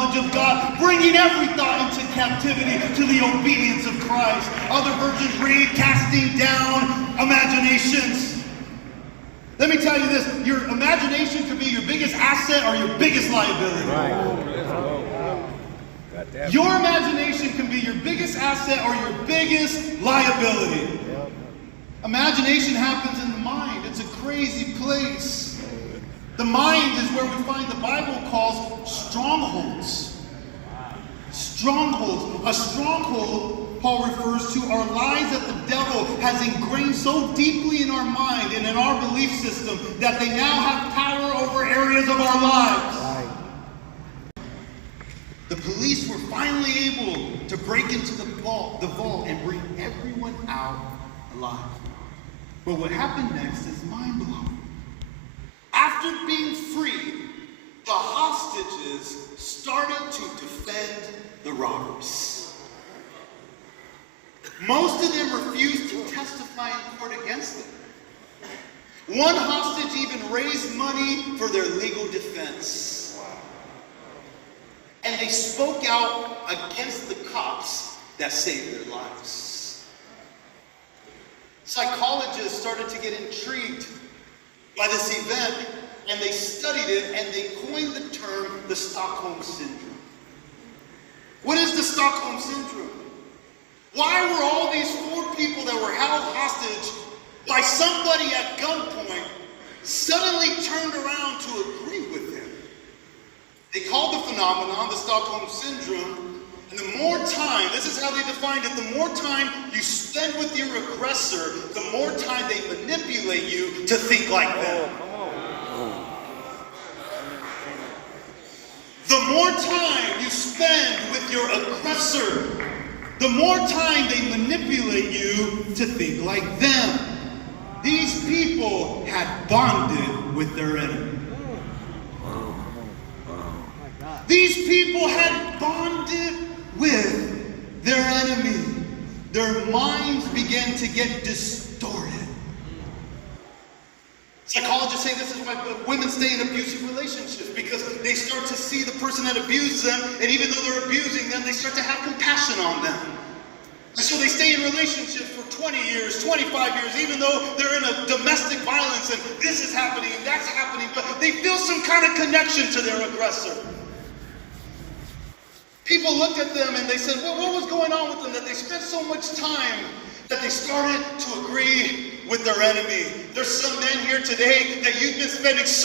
knowledge of God, bringing every thought into captivity to the obedience of Christ. Other versions read, casting down imaginations. Let me tell you this, your imagination could be your biggest asset or your biggest liability. Right. Your imagination can be your biggest asset or your biggest liability. Imagination happens in the mind. It's a crazy place. The mind is where we find the Bible calls strongholds. Strongholds. A stronghold, Paul refers to, are lies that the devil has ingrained so deeply in our mind and in our belief system that they now have power over areas of our lives. The police were finally able to break into the vault and bring everyone out alive. But what happened next is mind-blowing. After being freed, the hostages started to defend the robbers. Most of them refused to testify in court against them. One hostage even raised money for their legal defense. And they spoke out against the cops that saved their lives. Psychologists started to get intrigued by this event, and they studied it, and they coined the term the Stockholm Syndrome. What is the Stockholm Syndrome? Why were all these 4 people that were held hostage by somebody at gunpoint suddenly turned around to agree with him? They called the phenomenon the Stockholm Syndrome, and the more time, this is how they defined it, the more time you spend with your aggressor, the more time they manipulate you to think like them. The more time you spend with your aggressor, the more time they manipulate you to think like them. These people had bonded with their enemy. These people had bonded with their enemy. Their minds began to get distorted. Psychologists say this is why women stay in abusive relationships, because they start to see the person that abused them, and even though they're abusing them, they start to have compassion on them. And so they stay in relationships for 20 years, 25 years, even though they're in a domestic violence and this is happening and that's happening, but they feel some kind of connection to their aggressor. People looked at them and they said, well, what was going on with them that they spent so much time that they started to agree with their enemy? There's some men here today that you've been spending so